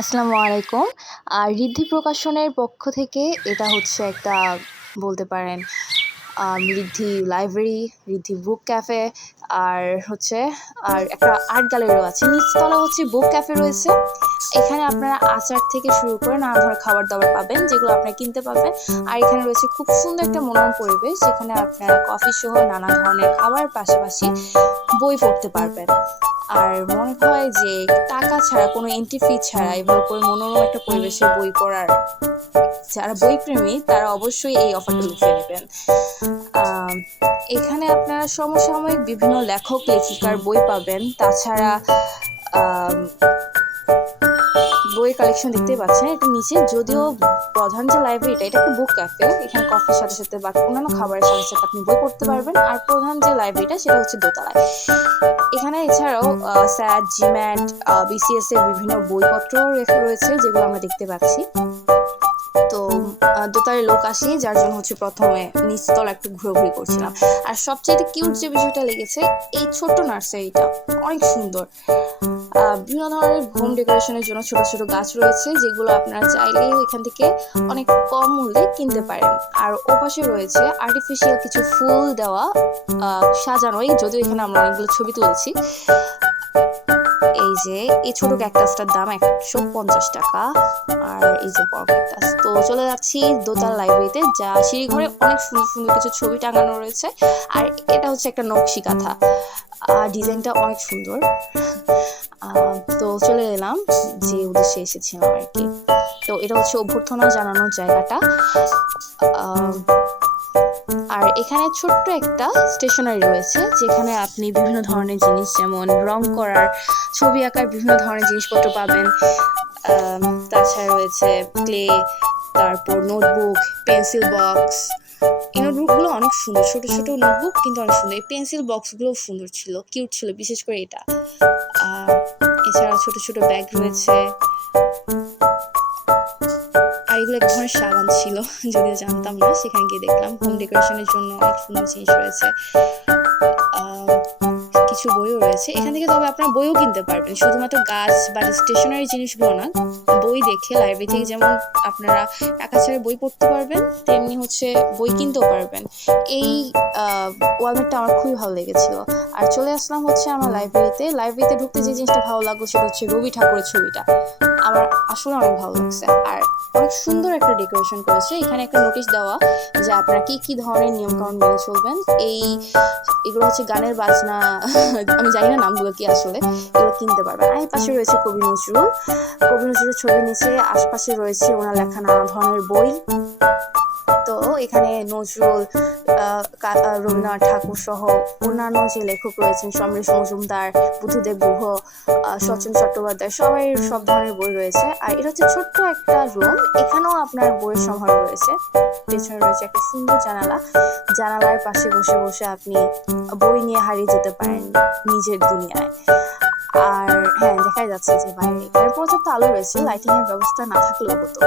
আসসালামু আলাইকুম। ঋদ্ধি প্রকাশনের পক্ষ থেকে এটা হচ্ছে একটা বলতে পারেন ঋদ্ধি লাইব্রেরি, ঋদ্ধি বুক ক্যাফে আর হচ্ছে একটা আর্ট গ্যালারিও আছে। নিচতলা হচ্ছে বুক ক্যাফে রয়েছে। এখানে আপনারা আচার থেকে শুরু করে নানা ধরনের খাবার-দাবার পাবেন, যেগুলো আপনারা কিনতে পারবেন। আর এখানে রয়েছে খুব সুন্দর একটা মনোরম পরিবেশ, যেখানে আপনারা কফি সহ নানা ধরনের খাবার পাশাপাশি বই পড়তে পারবেন। আর মনে হয় যে টাকা ছাড়া, কোনো এন্ট্রি ফি ছাড়া এভাবে করে মনোরম একটা পরিবেশে বই পড়ার যারা বইপ্রেমী তারা অবশ্যই এই অফারটা লুফে নেবেন। এখানে আপনারা সমসাময়িক বিভিন্ন লেখক লেখিকার বই পাবেন। তাছাড়া বইয়ের কালেকশন দেখতেই পাচ্ছেন এটা নিচে। যদিও প্রধান যে লাইব্রেরিটা, এটা একটা বুক ক্যাফে, এখানে কফির সাথে সাথে বা অন্যান্য খাবারের সাথে সাথে আপনি বই পড়তে পারবেন। আর প্রধান যে লাইব্রেরিটা সেটা হচ্ছে দোতলায়। এখানে এছাড়াও স্যাট, জিম্যাট, বিসিএস এর বিভিন্ন বইপত্র রয়েছে, যেগুলো আমরা দেখতে পাচ্ছি। তো দোতলায় লোক আসি, যার জন্য হচ্ছে প্রথমে নিচতলা একটু ঘোরাঘুরি করছিলাম। আর সবচেয়ে কিউট যে বিষয়টা লেগেছে, এই ছোট্ট নার্সারিটা অনেক সুন্দর। বিভিন্ন ধরনের হোম ডেকোরেশনের জন্য ছোট ছোট গাছ রয়েছে, যেগুলো আপনারা চাইলেই এখান থেকে অনেক কম মূল্যে কিনতে পারেন। আর ওপাশে রয়েছে আর্টিফিশিয়াল কিছু ফুল দেওয়া সাজানোই, যদিও এখানে আমরা অনেকগুলো ছবি তুলেছি। এই যে এই ছোট ক্যাকটাসটার দাম 150 টাকা। আর এই যে বড় ক্যাকটাস। তো চলে যাচ্ছি দোতলা লাইব্রেরিতে, যা সিঁড়িঘরে অনেক সুন্দর সুন্দর কিছু ছবি টাঙানো রয়েছে। আর এটা হচ্ছে একটা নকশি কাঁথা, ডিজাইনটা অনেক সুন্দর। তো চলে এলাম যে উদ্দেশ্যে এসেছিলাম আর কি। তো এটা হচ্ছে অভ্যর্থনা জানানোর জায়গাটা। আর এখানে ছোট্ট একটা স্টেশনারি রয়েছে, যেখানে আপনি বিভিন্ন ধরনের জিনিস, যেমন রং করার, ছবি আঁকার বিভিন্ন ধরনের জিনিসপত্র পাবেন। তাছাড়া রয়েছে ক্লে, তারপর নোটবুক, পেন্সিল বক্স। এই নোটবুকগুলো অনেক সুন্দর, ছোট ছোট নোটবুক কিন্তু অনেক সুন্দর। এই পেন্সিল বক্সগুলোও সুন্দর ছিল, কিউট ছিল, বিশেষ করে এটা। এছাড়া ছোট ছোট ব্যাগ রয়েছে। আর এগুলো এক ধরনের সাবান ছিল, যদিও জানতাম না, সেখানে গিয়ে দেখলাম। হোম ডেকোরেশনের জন্য অনেক সুন্দর জিনিস রয়েছে। কিছু বইও রয়েছে এখান থেকে, তবে আপনারা বইও কিনতে পারবেন, শুধুমাত্র গাছ বা স্টেশনারি জিনিসগুলো না। বই দেখে লাইব্রেরি থেকে যেমন আপনারা টাকা ছাড়া বই পড়তে পারবেন, তেমনি হচ্ছে বই কিনতেও পারবেন। এই ওয়ালমেটটা আমার খুবই ভালো লেগেছিল। আর চলে আসলাম হচ্ছে আমার লাইব্রেরিতে ঢুকতে যে জিনিসটা ভালো লাগলো সেটা হচ্ছে রবি ঠাকুরের ছবিটা। আমার আসলে অনেক ভালো লাগছে। আর অনেক সুন্দর একটা ডেকোরেশন করেছে। এখানে একটা নোটিশ দেওয়া যে আপনারা কি ধরনের নিয়মকানুন মেনে চলবেন। এগুলো হচ্ছে গানের বাজনা, আমি জানি না নামগুলো কি আসলে, এগুলো কিনতে পারবেন। আর এই পাশে রয়েছে কবি নজরুলের ছবির নিচে আশপাশে রয়েছে ওনার লেখা নানা ধরনের বই। তো এখানে নজরুল, রবীন্দ্রনাথ ঠাকুর সহ অন্যান্য যে লেখক রয়েছেন, সমরেশ মজুমদার, বুদ্ধদেব গুহ, শচীন চট্টোপাধ্যায়, সব ধরনের বই রয়েছে। আর এটা হচ্ছে ছোট্ট একটা রুম, এখানেও আপনার বইয়ের সমাহার রয়েছে। পেছনে রয়েছে একটা সুন্দর জানালার পাশে বসে বসে আপনি বই নিয়ে হারিয়ে যেতে পারেন নিজের দুনিয়ায়। আর হ্যাঁ, দেখাই যাচ্ছে যে বাইরে এখানে পর্যাপ্ত আলো রয়েছে, লাইটিং এর ব্যবস্থা না থাকলেও হতো।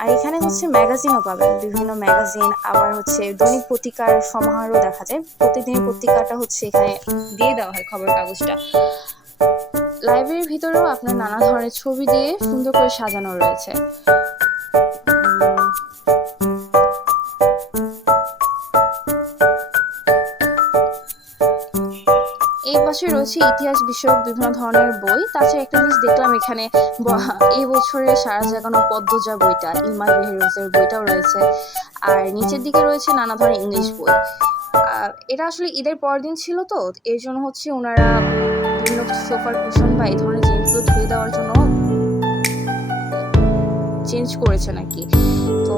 আর এখানে হচ্ছে ম্যাগাজিনও পাবেন, বিভিন্ন ম্যাগাজিন, আবার হচ্ছে দৈনিক পত্রিকার সমাহারও দেখা যায়। প্রতিদিনের পত্রিকাটা হচ্ছে এখানে দিয়ে দেওয়া হয়, খবর কাগজটা। লাইব্রেরির ভিতরেও আপনার নানা ধরনের ছবি দিয়ে সুন্দর করে সাজানো রয়েছে। এই পাশে রয়েছে ইতিহাস বিষয়ক বিভিন্ন ধরনের বই। তাছাড়া একটা জিনিস দেখলাম এখানে, এই বছরের সারা জাগানো পদ্মজা বইটা, ইলমা বেহরোজের বইটাও রয়েছে। আর নিচের দিকে রয়েছে নানা ধরনের ইংলিশ বই। এটা আসলে ঈদের পরের দিন ছিল, তো এর জন্য হচ্ছে ওনারা বিভিন্ন সোফার কুশন বা এই ধরনের জিনিসগুলো ধুয়ে দেওয়ার জন্য চেঞ্জ করেছে নাকি। তো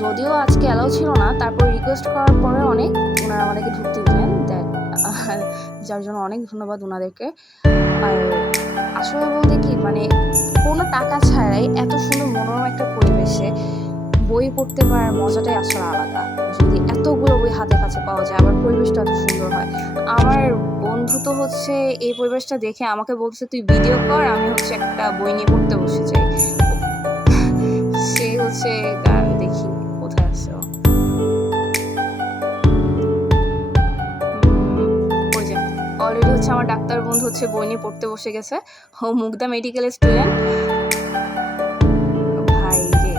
যদিও আজকে অ্যালাউ ছিল না, তারপর রিকোয়েস্ট করার পরে ওনারা আমাদেরকে ঢুকতে দিলেন, যার জন্য অনেক ধন্যবাদ ওনাদেরকে। আর আসলে বলতে কি, মানে কোনো টাকা ছাড়াই এত সুন্দর মনোরম একটা পরিবেশে বই পড়তে পারার মজাটাই আসলে আলাদা। যদি এতগুলো বই হাতে কাছে পাওয়া যায়, আবার পরিবেশটা এত সুন্দর হয়। আমার বন্ধু তো হচ্ছে এই পরিবেশটা দেখে আমাকে বলছে, তুই ভিডিও কর, আমি হচ্ছে একটা বই নিয়ে পড়তে বসে যাই। সে হচ্ছে গান দেখি কোথায় আছে, অলরেডি হচ্ছে হচ্ছে আমার ডাক্তার বন্ধু হচ্ছে বই নিয়ে পড়তে বসে গেছে। ও মুগদা মেডিকেল স্টুডেন্ট। ভাই রে,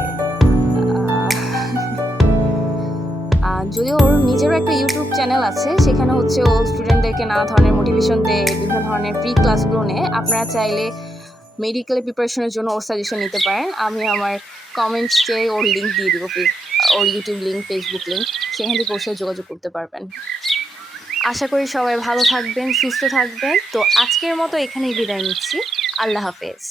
যদিও ওর নিজেরও একটা ইউটিউব চ্যানেল আছে, সেখানে হচ্ছে ও স্টুডেন্টদেরকে নানা ধরনের মোটিভেশন দেয়, বিভিন্ন ধরনের ফ্রি ক্লাসগুলো নেয়। আপনারা চাইলে মেডিকেল প্রিপারেশনের জন্য ওর সাজেশন নিতে পারেন। আমি আমার কমেন্টসে ওর লিঙ্ক দিয়ে দিব, ওর ইউটিউব লিঙ্ক, ফেসবুক লিঙ্ক, সেখান থেকে ওর সাথে যোগাযোগ করতে পারবেন। আশা করি সবাই ভালো থাকবেন, সুস্থ থাকবেন। তো আজকের মতো এখানেই বিদায় নিচ্ছি। আল্লাহ হাফেজ।